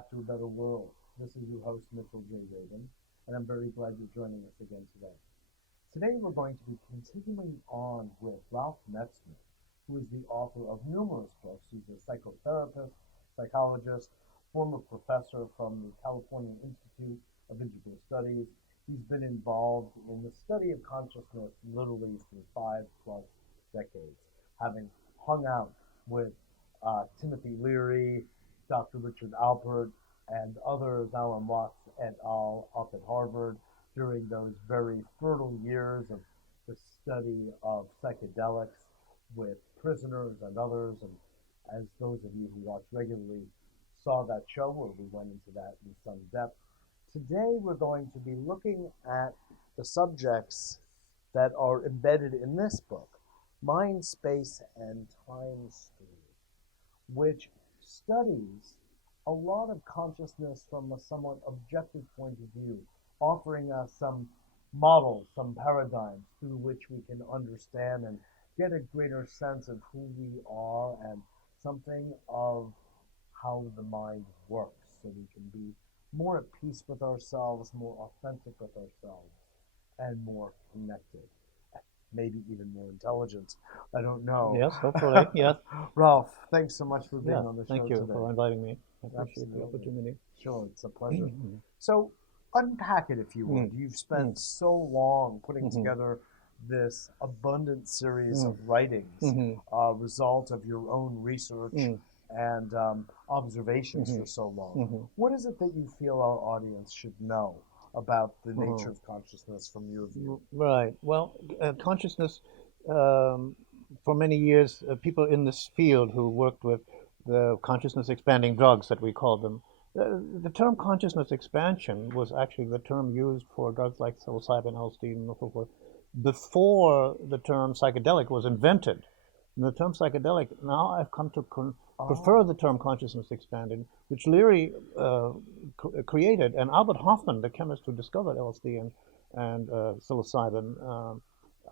path to a better world. This is your host, Mitchell J. Rabin, and I'm very glad you're joining us again today. Today we're going to be continuing on with Ralph Metzner, who is the author of numerous books. He's a psychotherapist, psychologist, former professor from the California Institute of Integral Studies. He's been involved in the study of consciousness literally for 5+ decades, having hung out with Timothy Leary, Dr. Richard Alpert, and others, Alan Watts et al. Up at Harvard during those very fertile years of the study of psychedelics with prisoners and others. And as those of you who watch regularly saw that show where we went into that in some depth, today we're going to be looking at the subjects that are embedded in this book, Mind, Space, and Time Stream, which studies a lot of consciousness from a somewhat objective point of view, offering us some models, some paradigms through which we can understand and get a greater sense of who we are and something of how the mind works, so we can be more at peace with ourselves, more authentic with ourselves, and more connected. Maybe even more intelligent. I don't know. Yes, hopefully, yes. Ralph, thanks so much for being on the show Thank you today. for inviting me. I appreciate Absolutely. the opportunity. Sure, it's a pleasure. So, unpack it if you would. You've spent so long putting together this abundant series of writings, result of your own research and observations for so long. What is it that you feel our audience should know about the nature of consciousness from your view? Right. Well, consciousness, for many years, people in this field who worked with the consciousness expanding drugs that we call them, the term consciousness expansion was actually the term used for drugs like psilocybin, LSD, and so forth, before the term psychedelic was invented. And the term psychedelic, now I've come to prefer the term consciousness expanding, which Leary created, and Albert Hofmann, the chemist who discovered LSD and psilocybin,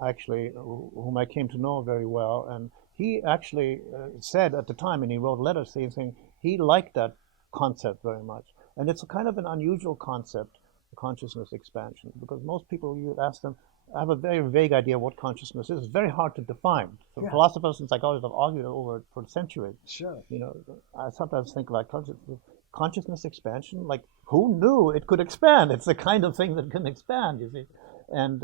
actually, whom I came to know very well, and he actually said at the time, and he wrote letters saying he liked that concept very much. And it's a kind of an unusual concept, consciousness expansion, because most people, you ask them, have a very vague idea what consciousness is. It's very hard to define. So philosophers and psychologists have argued over it for centuries. Sure. You know, I sometimes think like consciousness expansion, like who knew it could expand? It's the kind of thing that can expand, you see. And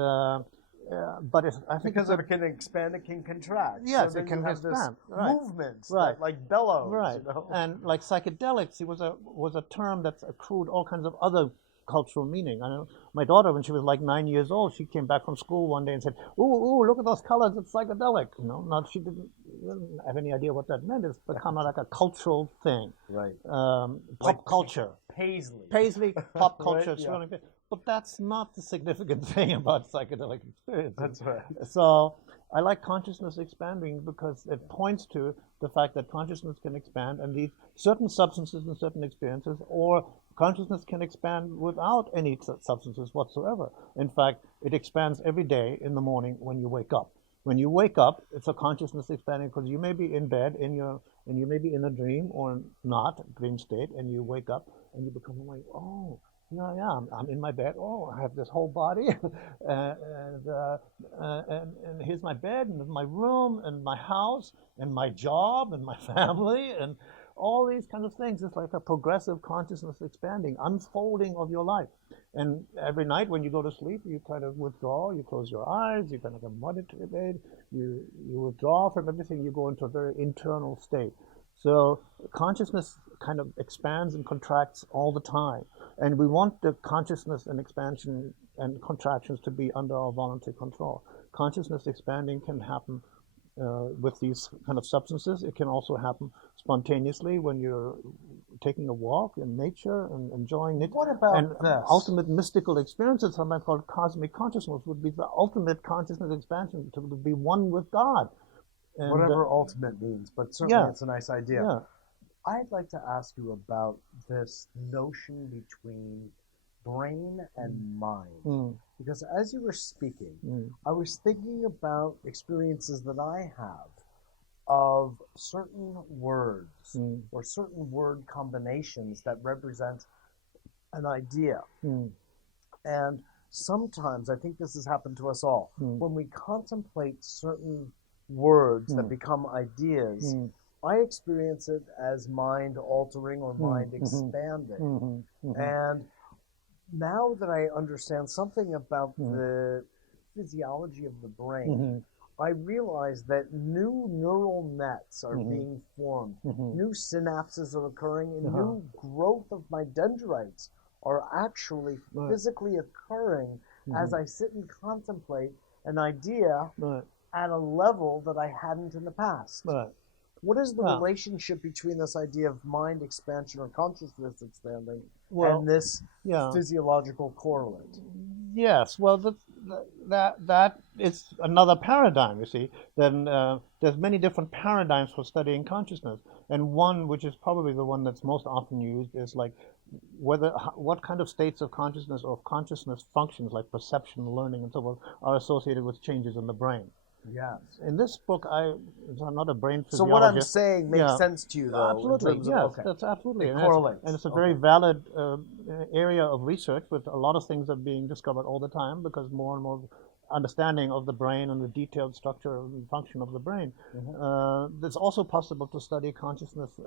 but I think because if it can expand, it can contract. Yes, so it can have expand. This movement, that, like bellows. Right. You know? And like psychedelics, it was a term that's accrued all kinds of other cultural meaning. I know my daughter, when she was like 9 years old, she came back from school one day and said, "Ooh, look at those colors! It's psychedelic." You know, not she didn't have any idea what that meant. It's become like a cultural thing. Right. Pop culture. Paisley, pop culture. Right, yeah. But that's not the significant thing about psychedelic experiences. That's right. So I like consciousness expanding because it points to the fact that consciousness can expand, and these certain substances and certain experiences, or consciousness can expand without any substances whatsoever. In fact, it expands every day in the morning when you wake up. When you wake up, it's a consciousness expanding because you may be in bed and you may be in a dream or not, dream state, and you wake up and you become aware, oh, here I am. I'm in my bed. Oh, I have this whole body, and here's my bed, and my room, and my house, and my job, and my family, and all these kinds of things. It's like a progressive consciousness expanding, unfolding of your life. And every night when you go to sleep, you kind of withdraw. You close your eyes. You kind of meditate. You withdraw from everything. You go into a very internal state. So consciousness kind of expands and contracts all the time. And we want the consciousness and expansion and contractions to be under our voluntary control. Consciousness expanding can happen with these kind of substances. It can also happen spontaneously when you're taking a walk in nature and enjoying it. What about and this? Ultimate mystical experiences, sometimes called cosmic consciousness, would be the ultimate consciousness expansion, to be one with God. And, whatever ultimate means, but certainly it's a nice idea. Yeah. I'd like to ask you about this notion between brain and mind. Because as you were speaking, I was thinking about experiences that I have of certain words Mm. or certain word combinations that represent an idea. Mm. And sometimes, I think this has happened to us all, Mm. when we contemplate certain words that Mm. become ideas, Mm. I experience it as mind altering or mind Mhm. expanding. Mhm. Mhm. And now that I understand something about Mhm. the physiology of the brain, Mhm. I realize that new neural nets are Mhm. being formed, Mhm. new synapses are occurring, and Uh-huh. new growth of my dendrites are actually Right. physically occurring as Mhm. I sit and contemplate an idea Right. at a level that I hadn't in the past. Right. What is the Yeah. relationship between this idea of mind expansion or consciousness expanding Well, and this yeah. physiological correlate? Yes. Well, that is another paradigm. You see, then there's many different paradigms for studying consciousness, and one which is probably the one that's most often used is like what kind of states of consciousness or consciousness functions like perception, learning, and so forth are associated with changes in the brain. Yes. In this book, I'm not a brain So what I'm physiologist. saying makes Yeah, sense to you, though, absolutely. in terms of, Yes, okay, that's absolutely, it and correlates. it's a very Okay. valid area of research. With a lot of things are being discovered all the time because more and more understanding of the brain and the detailed structure and function of the brain. It's also possible to study consciousness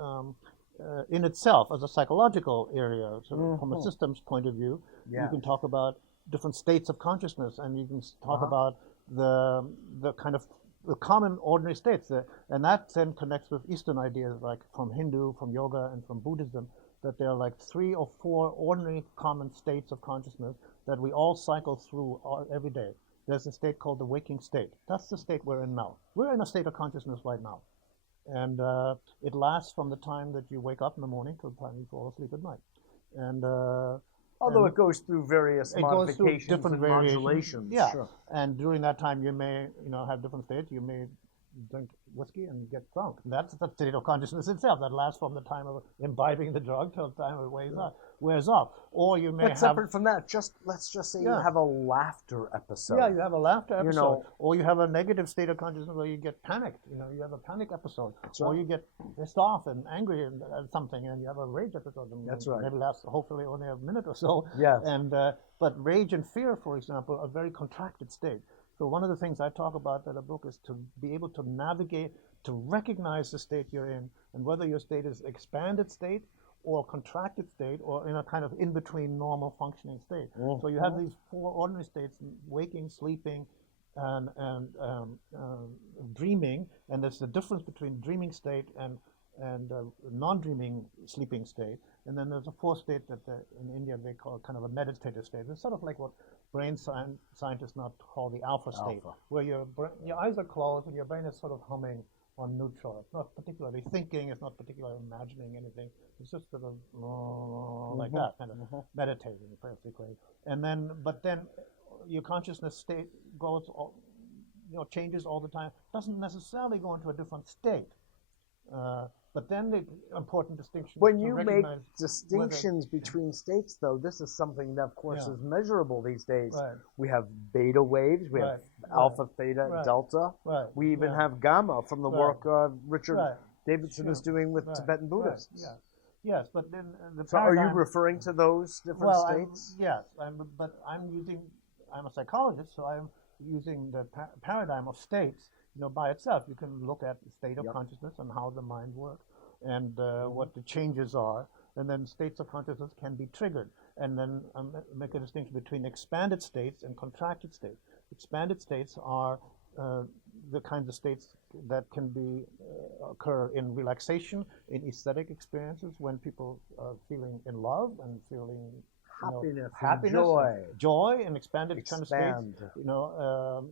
in itself as a psychological area. So from a systems point of view, you Yeah. can talk about different states of consciousness, and you can talk Uh-huh. about the kind of the common ordinary states, and that then connects with Eastern ideas like from Hindu, from yoga, and from Buddhism, that there are like 3 or 4 ordinary common states of consciousness that we all cycle through every day. There's a state called the waking state. That's the state we're in now. We're in a state of consciousness right now. And it lasts from the time that you wake up in the morning to the time you fall asleep at night. And Although it goes through various it goes through modifications different and variations. modulations. Yeah, Sure. and during that time, you may have different states. You may drink whiskey and get drunk. That's the state of consciousness itself that lasts from the time of imbibing the drug till the time it wears off. Or you may But have separate from that, let's just say you Yeah. have a laughter episode. Yeah, you have a laughter You episode, know- or you have a negative state of consciousness where you get panicked. You have a panic episode, or right. you get pissed off and angry at something, and you have a rage episode. And That's right. Maybe lasts hopefully only a minute or so. Yes. And but rage and fear, for example, are very contracted state. So one of the things I talk about in the book is to be able to navigate, to recognize the state you're in, and whether your state is expanded state or contracted state, or in a kind of in-between normal functioning state. So you have these 4 ordinary states: waking, sleeping, and dreaming. And there's the difference between dreaming state and non-dreaming sleeping state. And then there's a 4th state that in India they call kind of a meditative state. It's sort of like what brain scientists now call the alpha state, where your eyes are closed and your brain is sort of humming on neutral. It's not particularly thinking, it's not particularly imagining anything. It's just sort of like that, kind of meditating, basically. And then, but then your consciousness state goes, changes all the time. Doesn't necessarily go into a different state. But then the important distinction. When you make distinctions between states, though, this is something that, of course, is measurable these days. Right. We have beta waves, we have alpha, theta, and delta. Right. We even have gamma from the work Richard Davidson is doing with Tibetan Buddhists. Yeah. Yes, but then the So are you referring to those different states? Yes, I'm a psychologist, so I'm using the paradigm of states. By itself, you can look at the state of consciousness and how the mind works, and what the changes are, and then states of consciousness can be triggered, and then make a distinction between expanded states and contracted states. Expanded states are the kinds of states that can occur in relaxation, in aesthetic experiences, when people are feeling in love and feeling happiness, joy, and expanded kind of states.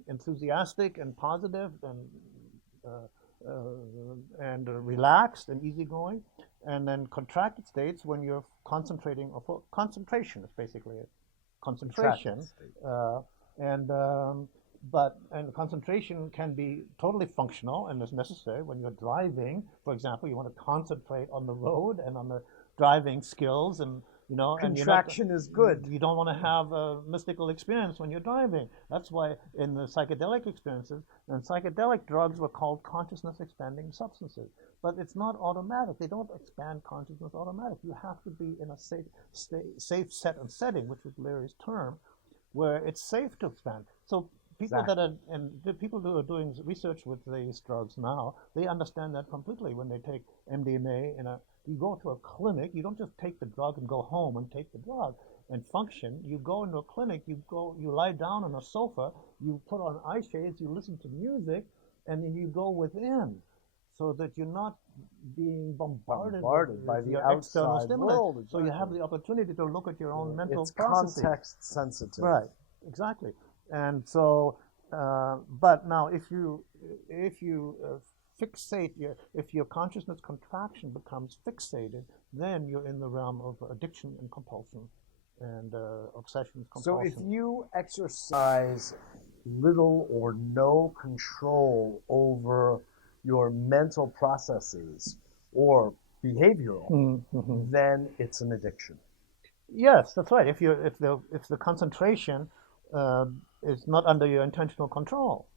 Enthusiastic and positive and relaxed and easygoing, and then contracted states when you're concentrating. Concentration is basically it. Concentration, and concentration can be totally functional and is necessary when you're driving. For example, you want to concentrate on the road and on the driving skills and you know, and Contraction is good. You don't want to have a mystical experience when you're driving. That's why in the psychedelic experiences, and psychedelic drugs were called consciousness expanding substances. But it's not automatic. They don't expand consciousness automatic. You have to be in a safe set and setting, which was Larry's term, where it's safe to expand. So people that are, and the people who are doing research with these drugs now, they understand that completely. When they take MDMA you go to a clinic, you don't just take the drug and go home and take the drug and function. You go into a clinic, you lie down on a sofa, you put on eye shades, you listen to music, and then you go within, so that you're not being bombarded by the external outside stimulus. world. Exactly. So you have the opportunity to look at your own mental it's processes. Context sensitive. Right, exactly. And so, but now if you fixate if your consciousness contraction becomes fixated, then you're in the realm of addiction and compulsion and obsession, compulsion. So if you exercise little or no control over your mental processes or behavioral, then it's an addiction. Yes, that's right. If the concentration is not under your intentional control.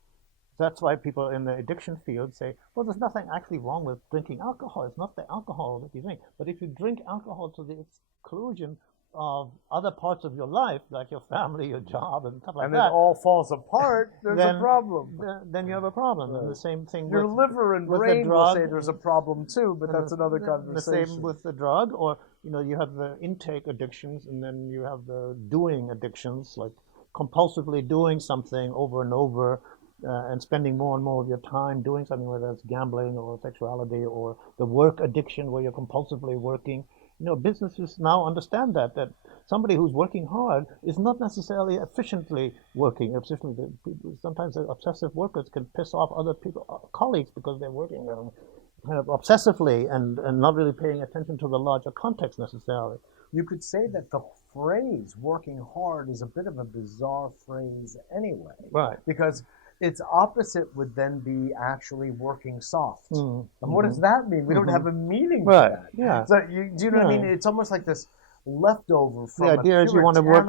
That's why people in the addiction field say, well, there's nothing actually wrong with drinking alcohol. It's not the alcohol that you drink. But if you drink alcohol to the exclusion of other parts of your life, like your family, your job, and stuff like that, and it all falls apart, there's a problem. Then you have a problem. Right. And the same thing your liver and brain will say there's a problem too, but that's another conversation. The same with the drug, or you have the intake addictions, and then you have the doing addictions, like compulsively doing something over and over. And spending more and more of your time doing something, whether it's gambling or sexuality, or the work addiction where you're compulsively working. Businesses now understand that somebody who's working hard is not necessarily efficiently working. Sometimes obsessive workers can piss off other people, colleagues, because they're working kind of obsessively and not really paying attention to the larger context necessarily. You could say that the phrase working hard is a bit of a bizarre phrase anyway. Right. Because its opposite would then be actually working soft. And what does that mean? We don't have a meaning for that. Yeah. So do you know what I mean? It's almost like this leftover from the idea a is you want to work,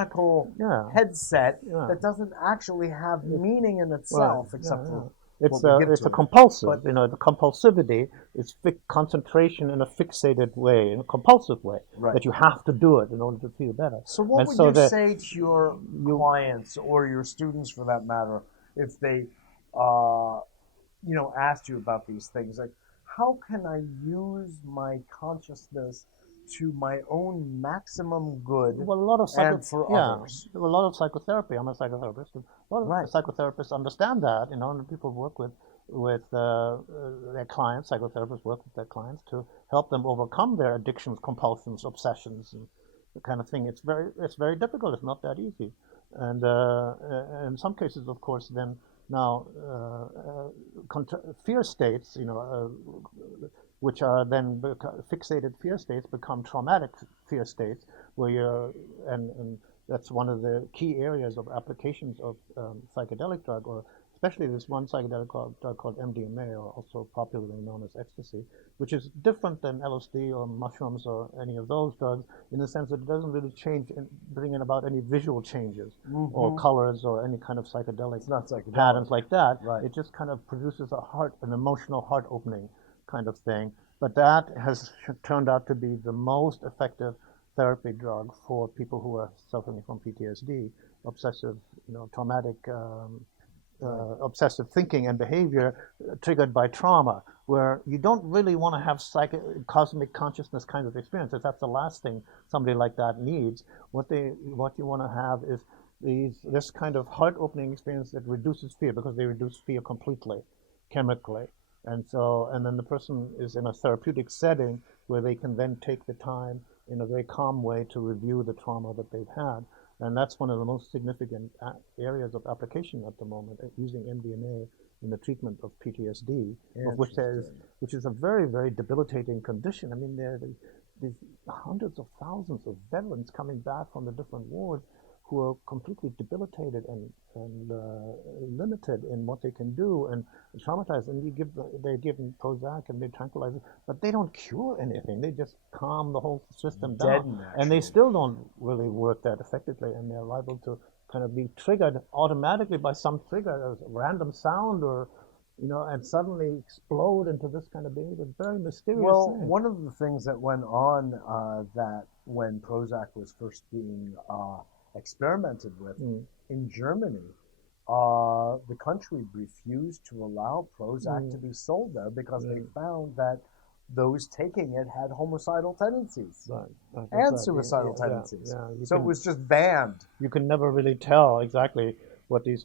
headset that doesn't actually have meaning in itself, except for it's a compulsive. The compulsivity is concentration in a fixated way, in a compulsive way, that you have to do it in order to feel better. So what would you say to your clients or your students, for that matter, if they, asked you about these things, like, how can I use my consciousness to my own maximum good and for others? A lot of psychotherapy. I'm a psychotherapist. A lot of psychotherapists understand that. And people work with their clients. Psychotherapists work with their clients to help them overcome their addictions, compulsions, obsessions, and the kind of thing. It's very difficult. It's not that easy. And in some cases, of course, then now fear states, which are then fixated fear states, become traumatic fear states, where and that's one of the key areas of applications of psychedelic drug, or especially this one psychedelic drug called MDMA, or also popularly known as ecstasy, which is different than LSD or mushrooms or any of those drugs, in the sense that it doesn't really bring in about any visual changes or colors or any kind of psychedelic patterns like that. Right. It just kind of produces an emotional heart opening kind of thing. But that has turned out to be the most effective therapy drug for people who are suffering from PTSD, obsessive, traumatic, obsessive thinking and behavior triggered by trauma, where you don't really want to have cosmic consciousness kind of experiences. That's the last thing somebody like that needs. What you want to have is this kind of heart-opening experience that reduces fear, because they reduce fear completely, chemically. And then the person is in a therapeutic setting where they can then take the time in a very calm way to review the trauma that they've had. And that's one of the most significant areas of application at the moment, using MDMA in the treatment of PTSD, which is a very, very debilitating condition. I mean, there are these hundreds of thousands of veterans coming back from the different wars who are completely debilitated and limited in what they can do and traumatized, and they give them Prozac and they tranquilize them, but they don't cure anything. They just calm the whole system down, Deaden, and they actually. still don't really work that effectively, and they're liable to kind of be triggered automatically by some trigger, a random sound or and suddenly explode into this kind of behavior. Very mysterious Well, thing. one of the things that went on that when Prozac was first being experimented with Mm. in Germany, the country refused to allow Prozac to be sold there because they found that those taking it had homicidal tendencies Right, right, that's and right. suicidal Yeah, tendencies. yeah. So it was just banned. You can never really tell exactly what these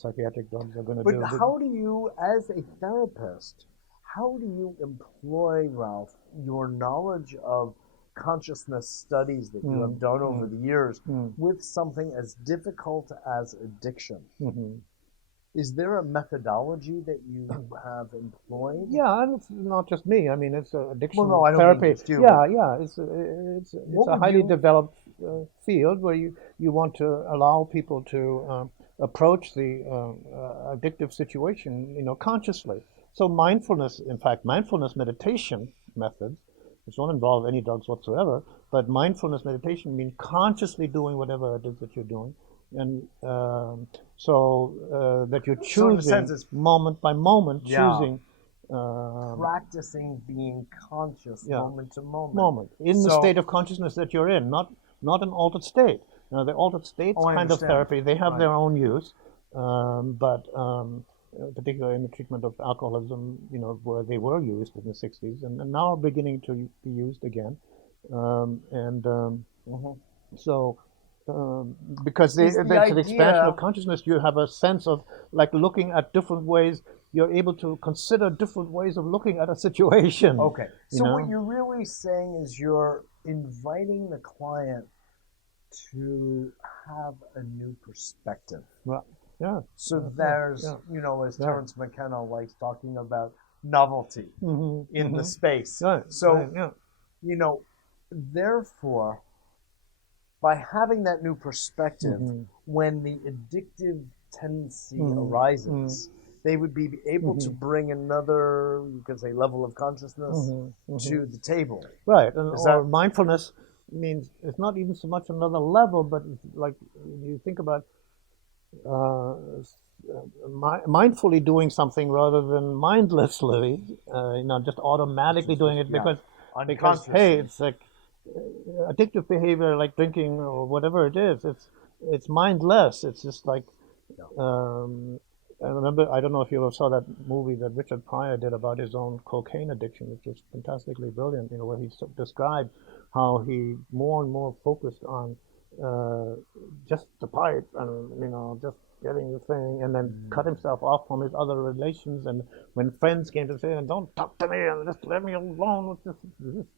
psychiatric drugs are going to But do. how do you, as a therapist, how do you employ, Ralph, your knowledge of consciousness studies that you have done over the years with something as difficult as addiction? Mm-hmm. Is there a methodology that you have employed? Yeah, and it's not just me. I mean, it's Well, addiction no, I don't mean therapy. just you, Yeah, but yeah. It's what a would highly you? developed field where you want to allow people to approach the addictive situation, consciously. So mindfulness, in fact, mindfulness meditation methods, which don't involve any drugs whatsoever, but mindfulness meditation means consciously doing whatever it is that you're doing, and that you're So in a sense, choosing it's moment by moment, yeah, choosing. practicing being conscious Yeah, moment to moment. moment in the So, state of consciousness that you're in, not an altered state. Now, the altered states oh, I kind of understand. therapy, they have Right. their own use, but particularly in the treatment of alcoholism, where they were used in the 60s and now are beginning to be used again. And Mhm. so, um, because Is the that's an expansion of idea consciousness, you have a sense of like looking at different ways. You're able to consider different ways of looking at a situation. okay? You So what know, you're really saying is you're inviting the client to have a new perspective. well, yeah, So yeah, there's, yeah, as yeah. Terence McKenna likes talking about, novelty Mm-hmm, in the mm-hmm. space. Right, right, So, yeah. you know, therefore, by having that new perspective, Mm-hmm, when the addictive tendency mm-hmm, arises, they would be able to mm-hmm, bring another, you could say, level of consciousness mm-hmm, mm-hmm. to the table. Right, and Is or that mindfulness means it's not even so much another level, but it's like you think about uh, mindfully doing something rather than mindlessly, just which automatically is doing just, it yeah, because hey, unconsciously? it's like addictive behavior like drinking or whatever it is. It's mindless. It's just like Yeah. I remember. I don't know if you ever saw that movie that Richard Pryor did about his own cocaine addiction, which was fantastically brilliant. Where he described how he more and more focused on uh, just the pipe and just getting the thing, and then cut himself off from his other relations. And when friends came to say, "Don't talk to me and just let me alone with this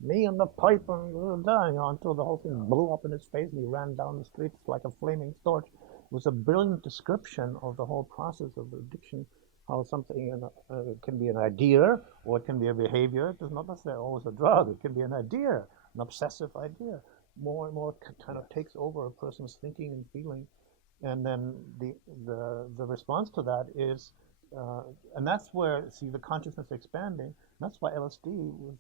me and the pipe," and until the whole thing blew up in his face and he ran down the streets like a flaming torch. It was a brilliant description of the whole process of addiction. How something can be an idea or it can be a behavior. It is not necessarily always a drug. It can be an idea, an obsessive idea. More and more kind of takes over a person's thinking and feeling, and then the response to that is, and that's where see the consciousness expanding. That's why LSD was,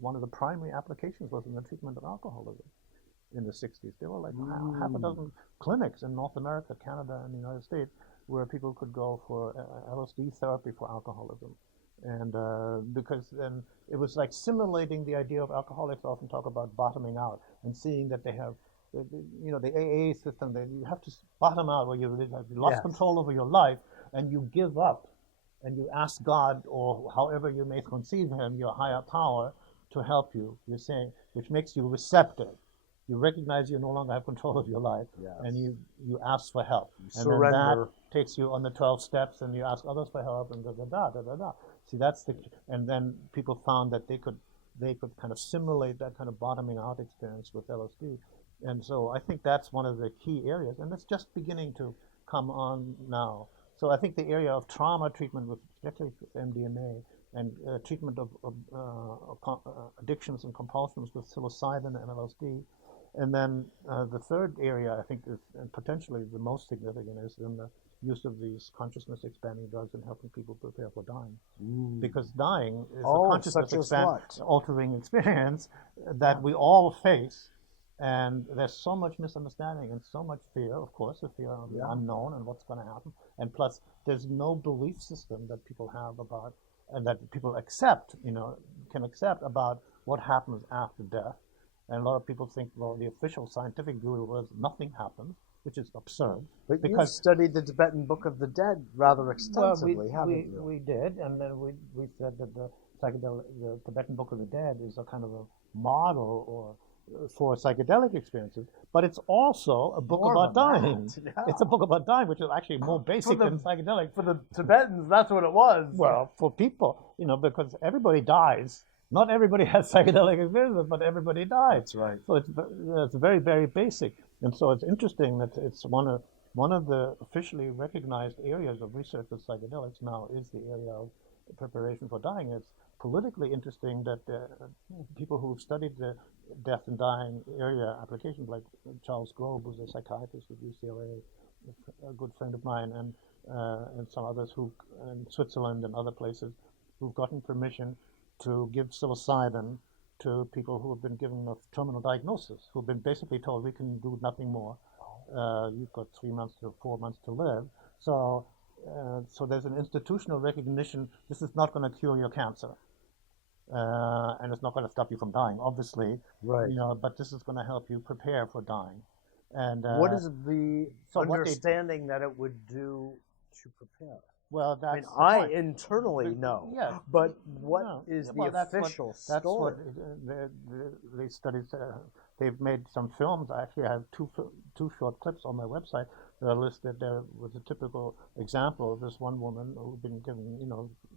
one of the primary applications was in the treatment of alcoholism in the 60s. There were like half a dozen clinics in North America, Canada, and the United States where people could go for LSD therapy for alcoholism. And because then it was like simulating the idea of alcoholics often talk about bottoming out and seeing that they have, the AA system, that you have to bottom out where you have lost Yes. control over your life and you give up and you ask God or however you may conceive Him, your higher power, to help you. You're saying, which makes you receptive. You recognize you no longer have control of your life, Yes. and you ask for help, and then that Surrender. takes you on the 12 steps, and you ask others for help, and da da da da da da. See, that's and then people found that they could kind of simulate that kind of bottoming out experience with LSD, and so I think that's one of the key areas, and it's just beginning to come on now. So I think the area of trauma treatment, with particularly with MDMA, and treatment of addictions and compulsions with psilocybin and LSD, And then the third area I think is, and potentially the most significant, is in the use of these consciousness expanding drugs in helping people prepare for dying. Because dying is a consciousness altering experience that we all face. And there's so much misunderstanding and so much fear, of course, the fear of the unknown and what's going to happen. And plus, there's no belief system that people have about, and that people accept, can accept about what happens after death. And a lot of people think, well, the official scientific view was nothing happens, which is absurd. But you've studied the Tibetan Book of the Dead rather extensively, haven't you? We did, and then we said that the Tibetan Book of the Dead is a kind of a model or for psychedelic experiences, but it's also a book about dying. Yeah. It's a book about dying, which is actually more basic than psychedelic. For the Tibetans, that's what it was. Well, for people, because everybody dies. Not everybody has psychedelic experiences, but everybody dies. That's right. So it's very, very basic. And so it's interesting that it's one of the officially recognized areas of research with psychedelics now is the area of preparation for dying. It's politically interesting that people who've studied the death and dying area applications, like Charles Grobe, who's a psychiatrist at UCLA, a good friend of mine, and some others who in Switzerland and other places who've gotten permission to give psilocybin to people who have been given a terminal diagnosis, who've been basically told we can do nothing more. You've got 3 months to 4 months to live. So there's an institutional recognition. This is not going to cure your cancer, and it's not going to stop you from dying, obviously. Right. But this is going to help you prepare for dying. And what is the understanding that it would do to prepare? Well, that's I internally know. Yeah. But what is the official story? That's what they studied. They've made some films. Actually, I have two short clips on my website that are listed there with a typical example of this one woman who's been given,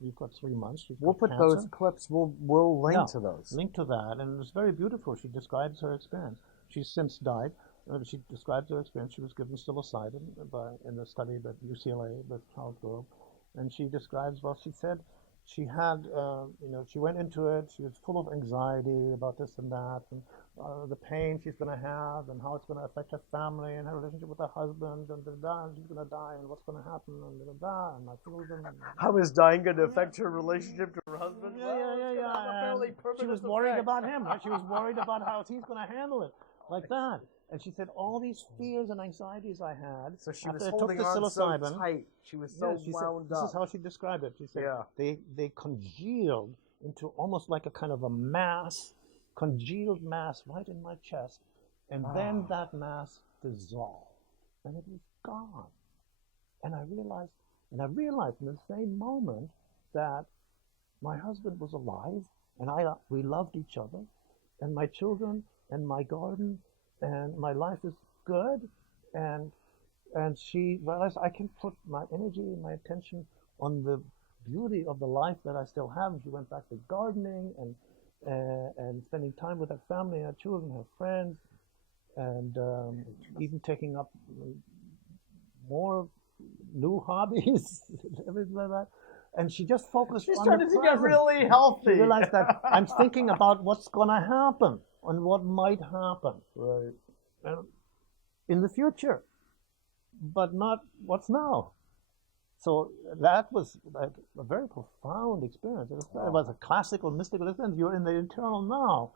you've got 3 months. We'll put those clips. We'll link to those. Link to that, and it's very beautiful. She describes her experience. She's since died. She describes her experience. She was given psilocybin in the study at UCLA with Charles Grobe. And she describes, she said she had, she went into it, she was full of anxiety about this and that, and the pain she's going to have, and how it's going to affect her family, and her relationship with her husband, and she's going to die, and what's going to happen, and my children. How is dying going to affect her relationship to her husband? Yeah. She was worried about him, right? She was worried about how he's going to handle it, like that. And she said, all these fears and anxieties I had. So she was holding on so tight. She was so wound up. This is how she described it. She said, they congealed into almost like a kind of a mass, congealed mass right in my chest. And then that mass dissolved. And it was gone. And I realized in the same moment that my husband was alive, and we loved each other, and my children and my garden, and my life is good, and she realized I can put my energy and my attention on the beauty of the life that I still have. And she went back to gardening and spending time with her family, her children, her friends, and even taking up more new hobbies, everything like that. And she just focused on the present. She started to get really healthy. She realized that I'm thinking about what's going to happen and what might happen in the future, but not what's now. So that was like a very profound experience. It was a classical mystical experience. You're in the eternal now,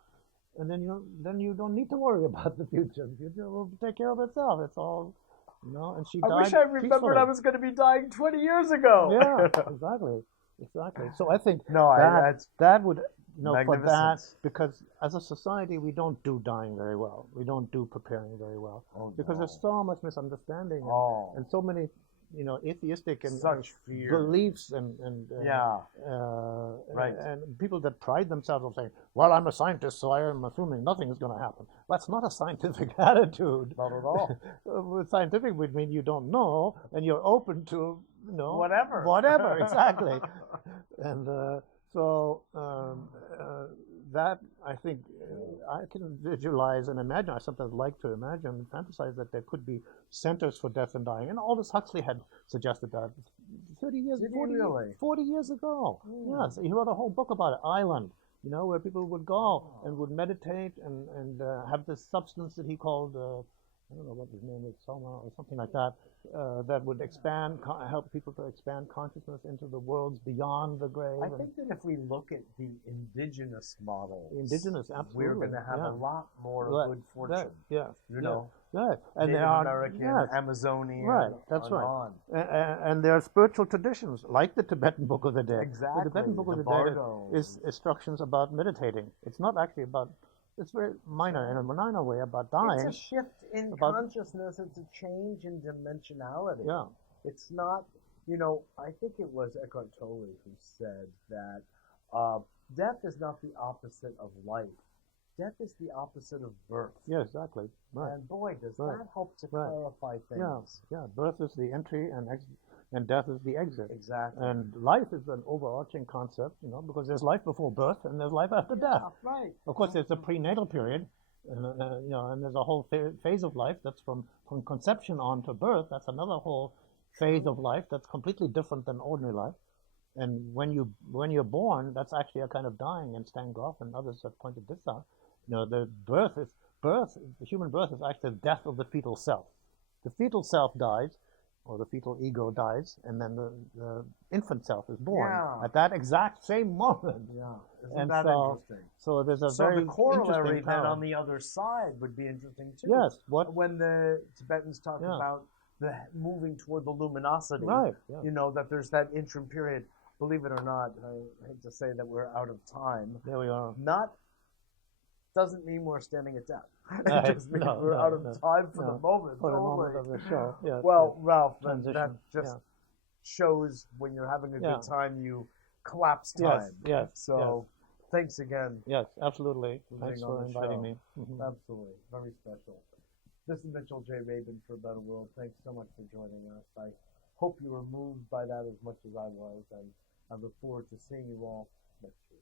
and then you don't need to worry about the future. The future will take care of itself. It's all, And she died. I wish I remembered peacefully. I was going to be dying 20 years ago. Yeah, exactly. So I think that would. For that, because as a society, we don't do dying very well. We don't do preparing very well. Because there's so much misunderstanding and so many, atheistic and beliefs and people that pride themselves on saying, well, I'm a scientist, so I am assuming nothing is going to happen. That's not a scientific attitude. Not at all. With scientific would mean you don't know and you're open to, whatever, exactly. And So that, I think, I can visualize and imagine, I sometimes like to imagine and fantasize that there could be centers for death and dying. And Aldous Huxley had suggested that 40 years ago. Yes, he wrote a whole book about it, Island, where people would go and would meditate and have this substance that he called, I don't know what his name is, Soma or something like that, that would help people to expand consciousness into the worlds beyond the grave. I think that if we look at the indigenous models, absolutely, we're going to have a lot more good fortune. Yes, you know. Right, and Native there are American, Amazonian, right. That's right. And there are spiritual traditions like the Tibetan Book of the Dead. Exactly. The Tibetan Book of the Dead is instructions about meditating. It's not actually about. It's very minor in a minor way about dying. It's a shift in consciousness. It's a change in dimensionality. Yeah. It's not. I think it was Eckhart Tolle who said that death is not the opposite of life. Death is the opposite of birth. Yeah, exactly. Right. And boy, does that help to clarify things. Yeah. Birth is the entry, and death is the exit. Exactly. And life is an overarching concept, because there's life before birth and there's life after death. Right. Of course, there's a prenatal period, and there's a whole phase of life that's from conception on to birth. That's another whole phase of life that's completely different than ordinary life. And when you're born, that's actually a kind of dying, and Stan Groff and others have pointed this out. The human birth is actually the death of the fetal self. The fetal self dies, or the fetal ego dies, and then the infant self is born at that exact same moment. Yeah, isn't that interesting? So there's a very the corollary interesting then on the other side would be interesting too. Yes, when the Tibetans talk about the moving toward the luminosity, right? Yeah. That there's that interim period. Believe it or not, I hate to say that we're out of time. There we are. Doesn't mean we're standing at death. It just means we're out of time for the moment. For the moment of the show. Yes, well, Ralph, that just shows when you're having a good time, you collapse time. Yes. So, thanks again. Yes, absolutely. Thanks for inviting me. Mm-hmm. Absolutely. Very special. This is Mitchell J. Rabin for A Better World. Thanks so much for joining us. I hope you were moved by that as much as I was, and I look forward to seeing you all next week.